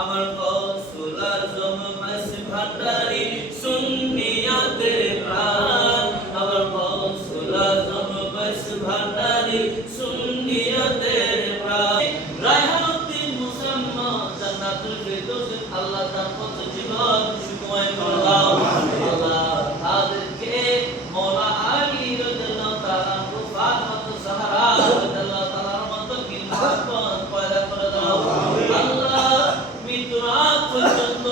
আমার গৌসুল আজম মাস ভান্ডারি সুন্নিয়াতের প্রাণ আমার গৌসুল আজম মাস ভান্ডারি সুন্নিয়াতের প্রাণ রায়হানুদ্দিন মুসাম্মা জান্নাতুল ফিরদৌস আল্লাহ তার কত জীবন সুখময় করলাম আল্লাহ তাদেরকে মওলা আলী রাদিয়াল্লাহু তাআলা ফাতিমা জাহরা রাদিয়াল্লাহু তাআলার মতো কিলমাত পয়দা করে দাও আল্লাহ মৃত্যুর আগ পর্যন্ত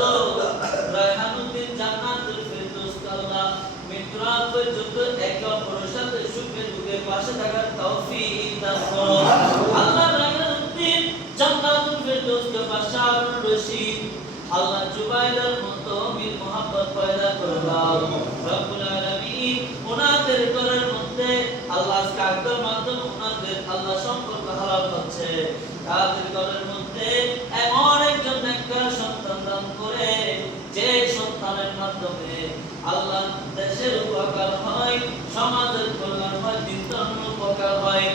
রায়হানুদ্দিন জান্নাতুল ফিরদৌস আল্লাহ মৃত্যুর আগ পর্যন্ত একে অপরের সাথে সুখে দুঃখে পাশে থাকার তৌফিক দান করো আল্লাহ রায়হানুদ্দিন জান্নাতুল ফিরদৌসকে বাশারুর রশিদ আল্লাহ জুবাইরের মতো মিল মোহাব্বত পয়দা করে দাও রব্বুল আলামিন ওনাদের ঘরের মধ্যে আল্লাহ কাকদের মাধ্যমে ওনাদের আল্লাহ সম্পর্ক হালাল হচ্ছে তাদের ঘরের মধ্যে এমন একজন নেককার সন্তান দান করে যে সন্তানের মাধ্যমে আল্লাহ দেশের উপকার হয় সমাজের কল্যাণ হয় দিন ধর্মের উপকার হয়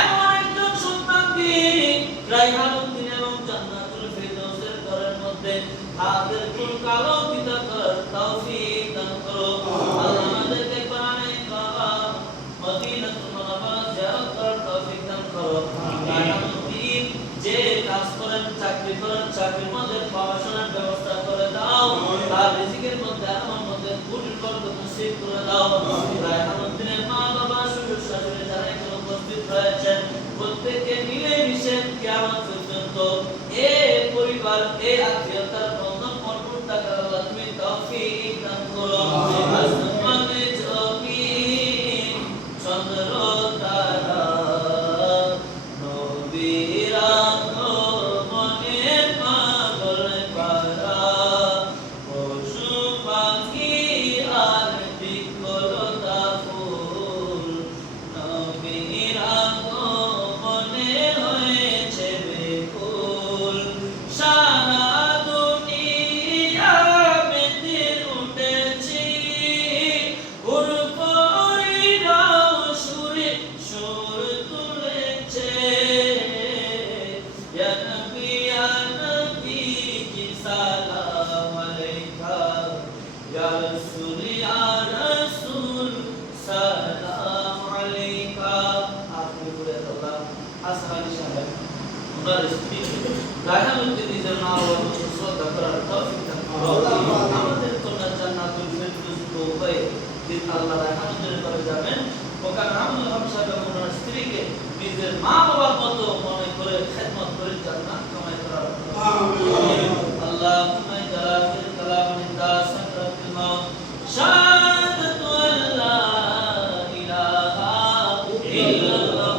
এমন একজন সন্তান দিন রায়হানুদ্দিন এবং জান্নাতুল ফিরদৌসের ঘরের মধ্যে তাদের কোন কালো বিদা করার তৌফিক দান করো আল্লাহ আমাদেরকে কোরআনে কালাম মদিনাতুল মুনাওয়ারা জিয়ারত করার তৌফিক দান করো রায়হানুদ্দিন যে কাজ করেন চাকরি করেন চাকরির মধ্যে পড়াশোনার ব্যবস্থা করে দাও তার রিজিকের মধ্যে আমার মধ্যে কুটির বরকত নসিব করে দাও রায়হানুদ্দিনের মা বাবা শ্বশুর শাশুড়ি যারা এখানে উপস্থিত রয়েছেন প্রত্যেককে মিলে মিশে কিয়ামত পর্যন্ত এই পরিবার এই আত্মীয়তার বন্ধন মজবুত থাকার আল্লাহ তুমি তৌফিক দান করো আসমানে জমিন চন্দ্র তারা নবীর আগমনে পাগল পারা পশু পাখি আর বৃক্ষলতা ফুল নবীর আগমনে হয়েছে বেকুল সারা দুনিয়া মেতে উঠেছি উর্বরীরাও সুরে সুর তুলেছে ইয়া নবী কি সালাম আলাইকা ইয়া রাসূল সালাম আলাইকা আপনি বলে আল্লাহ হাসান আলী সাহেব ওনার স্ত্রী রায়হানুদ্দিন নিজের মা বাবাকে শ্রদ্ধা করার তৌফিক দান করো আমাদের কন্যা জান্নাতুল ফিরদৌস হয়ে দিন আল্লাহ রায়হানুদ্দিনের ঘরে যাবেন ওখানে আমুল হক সাহেব এবং ওনার স্ত্রীকে নিজের মা বাবার মতো মনে করে খেদমত করে জান্নাত কামাই করার আমিন আল্লাহুম্মা জালা ফিল কালাম নিদা সাকরাতুল মাউত শাহাদাতু আল্লা ইলাহা ইল্লাল্লাহ